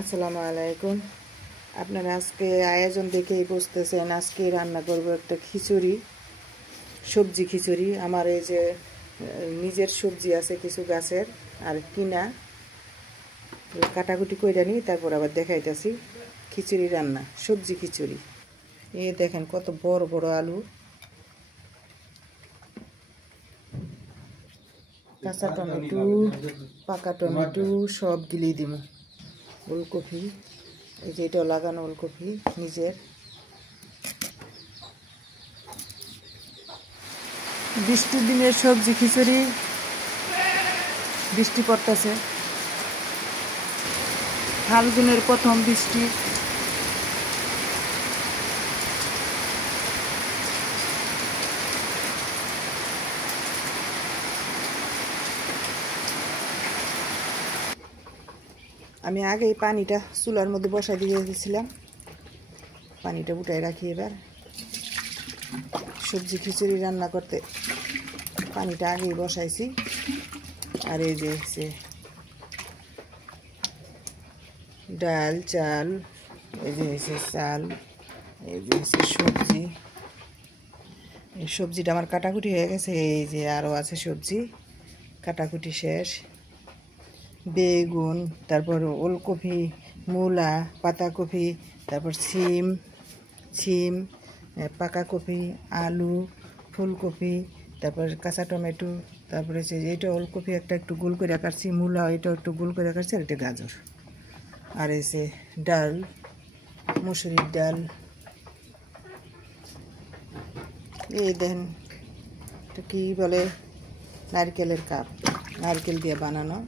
আসসালামু আলাইকুম। আপনারা আজকে আয়োজন দেখেই বুঝতেছেন আজকে রান্না করব একটা খিচুড়ি, সবজি খিচুড়ি। আমার এই যে নিজের সবজি আছে কিছু গাছের আর কিনা, কাটাকুটি করে নিই, তারপর আবার দেখাইতেছি খিচুড়ি রান্না, সবজি খিচুড়ি। এই দেখেন কত বড় বড় আলু, কাঁচা টমেটো, পাকা টমেটো সব দিলেই দিব। ওলকপি, এই যে এটাও লাগানো ওলকপি নিজের। বৃষ্টির দিনের সবজি খিচুড়ি, বৃষ্টি পড়তেছে, ফাল্গুনের প্রথম বৃষ্টি। আমি আগেই পানিটা চুলার মধ্যে বসাই দিয়ে দিয়েছিলাম, পানিটা উঠাই রাখি। এবার সবজি খিচুড়ি রান্না করতে পানিটা আগেই বসাইছি। আর এই যে ডাল চাল, এই যে চাল, এই যে সবজি। এই সবজিটা আমার কাটাকুটি হয়ে গেছে, এই যে আরও আছে সবজি কাটাকুটি শেষ। বেগুন, তারপর ওলকপি, মূলা, পাতাকপি, তারপর ছিম, পাকা কপি, আলু, ফুলকপি, তারপর কাঁচা টমেটো, তারপরে এইটা ওলকপি একটা একটু গোল করে কাটছি, মূলা এটাও একটু গোল করে কাটছি, আর এটা গাজর। আর এসে ডাল, মুসুরির ডাল। এই দেন এটা কী বলে, নারকেলের কাপ, নারকেল দিয়ে বানানো।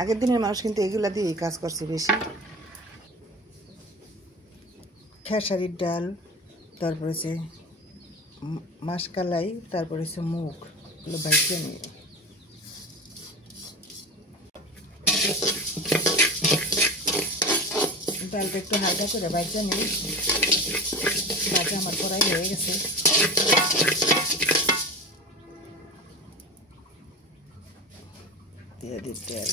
আগের দিনের মানুষ কিন্তু এগুলা দিয়েই কাজ করছে বেশি। খেসারির ডাল, তারপরে মাসকালাই, তারপরে মুগ, এগুলো ভাইজা নিয়ে ডালটা একটু হালকা করে ভাইজা নিই। ভাজা আমার কড়াই হয়ে গেছে। দিয়ে দিই তেল।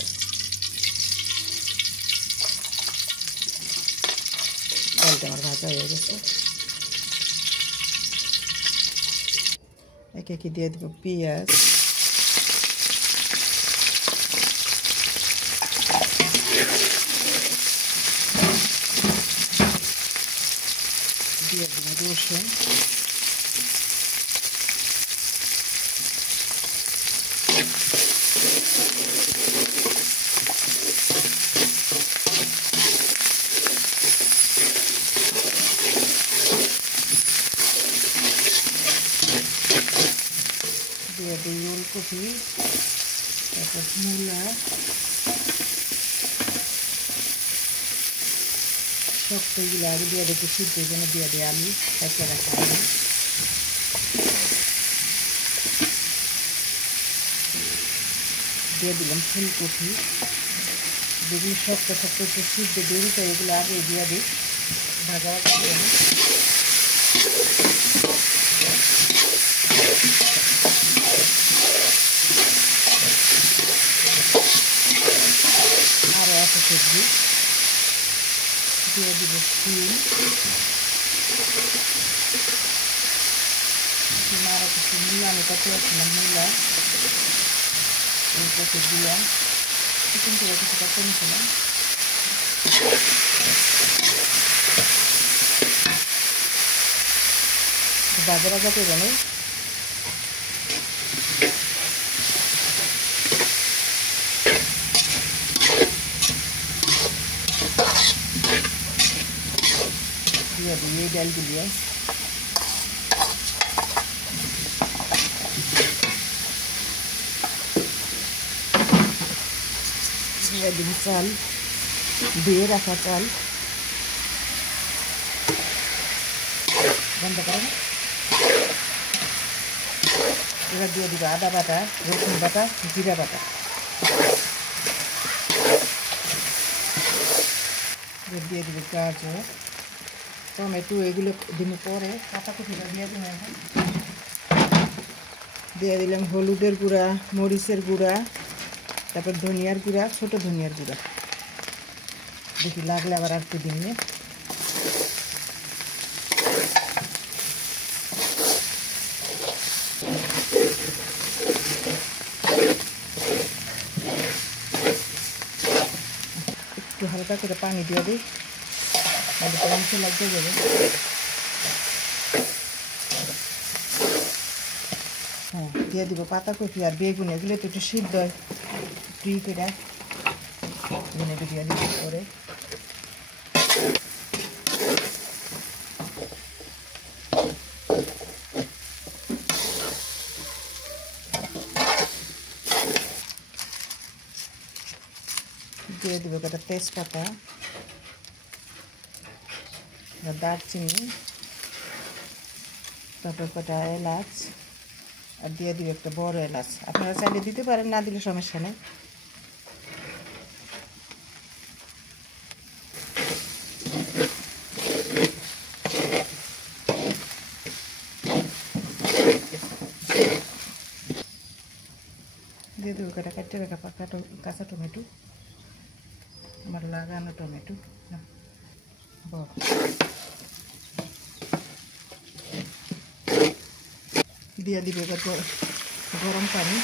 ডালটা আমার ভাজা হয়ে গেছে। একে একে দিয়ে দেবো পেঁয়াজ, দিয়ে দেবো রসুন, দিয়ে দিই ওলকপি, তারপর মূলা, শক্তগুলো আগে দিয়ে দেখি সিদ্ধ জন্য দিয়ে দিই আলু, একটা রাখা আলু, দিয়ে দিলাম ফুলকপি। যেগুলো শক্ত শক্ত একটু সিদ্ধ দিই, তো এগুলো আগে দিয়ে দিই, ভাজা ভাজা করে নিই। আরও আছে সবজি, দিয়ে দিব সিম, আরও কিছু মূলা, আমি কত আসছিলাম মূলা, ওলকপি দিলাম, চিকেন করে কিছুটা কমছিলাম। ভাজা ভাজা করে নিই। দিয়ে দিই এই ডালগুলি, দিয়ে দিই চাল, দিয়ে রাখা চাল, বন্ধ করেন। এবার দিয়ে দিব আদা বাটা, রসুন বাটা, জিরা বাটা, দিয়ে দিব গাজর, টমেটো, এগুলো দিন পরে কাটাকুটিটা দিয়ে দিন। দিয়ে দিলাম হলুদের গুঁড়া, মরিচের গুঁড়া, তারপর ধনিয়ার গুঁড়া, ছোট ধনিয়ার গুঁড়া, দেখি লাগলে আবার আর একটু দিন। একটু হালকা করে পানি দিয়ে দিই, অংশ লাগতে যাবে। হ্যাঁ, দিয়ে দিব পাতাকপি আর বেগুন, এগুলো তো একটু সিদ্ধ হয়, ট্রি করে ভিনেগার দিয়ে দিব করে। দিয়ে দিব কটা তেজপাতা, দারচিনি, তারপর কটা এলাচ, আর দিয়ে দিব একটা বড় এলাচ। আপনারা চাইলে দিতে পারেন, না দিলে সমস্যা নেই। দিয়ে দেবো কটা কাটতে রাখা কাঁচা টমেটো, আমার লাগানো টমেটো। দিয়ে দিবে গরম পানি,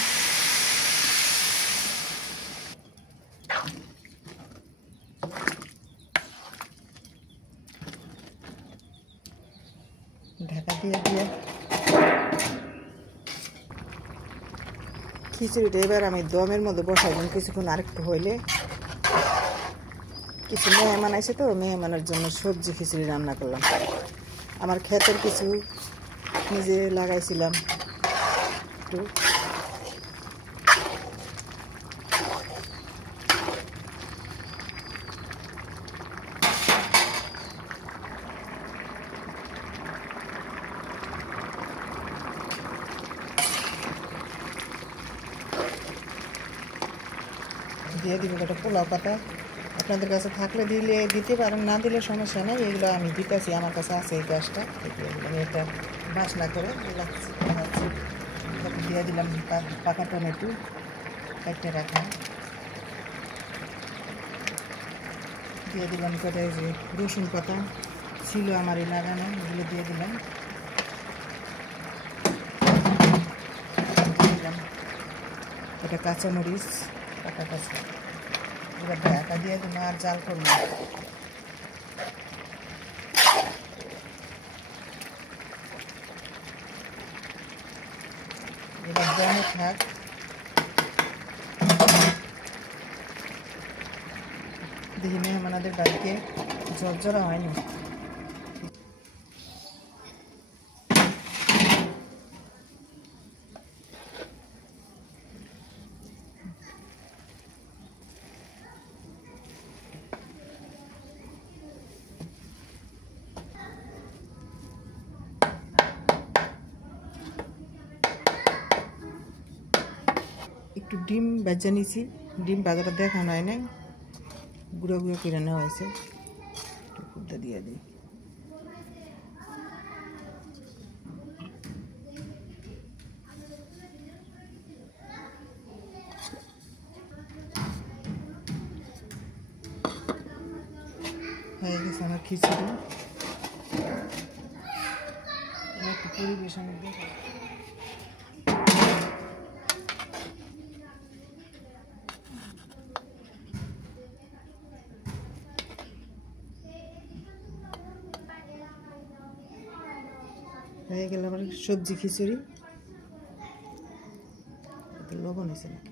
ঢাকা দিয়ে দিয়ে খিচুড়িটা এবার আমি দমের মধ্যে বসাইলাম কিছুক্ষণ, আরেকটু হইলে। কিছু মেহমান আছে তো, মেহমানের জন্য সবজি খিচুড়ি রান্না করলাম। আমার ক্ষেতের কিছু নিজে লাগাইছিলাম একটু। দিয়ে দিব একটা পোলাও পাতা, আপনাদের কাছে থাকলে দিতে পারেন, না দিলে সমস্যা নেই। এগুলো আমি দিতেছি, আমার কাছে আছে এই গাছটা, আমি এটা বাসনা করে দিয়ে দিলাম পাকা টমেটো কেটে রাখা, দিয়ে দিলাম কটা যে রসুন পাতা ছিল আমার এই লাগানো, এগুলো দিয়ে দিলাম। এটা কাঁচামরিচ, পাকা কাঁচা, এবার ঢাকা দিয়ে দিলাম, আর জাল করবো না। এবার দমে থাক, দেখি মেহমানদের বাড়িতে ঝরঝরা হয়নি। একটু ডিম ভেজে নিয়েছি, ডিম ভাজাটা দেখানো হয় নাই, গুঁড়ো গুঁড়ো করে নেওয়া হয়েছে, একটু ফুটতে দিয়ে দিই। হয়ে গেছে আমার খিচুড়ি, একটু পরিবেশন দেখা। হয়ে গেল আমার সবজি খিচুড়ি। লবণ হয়েছে নাকি?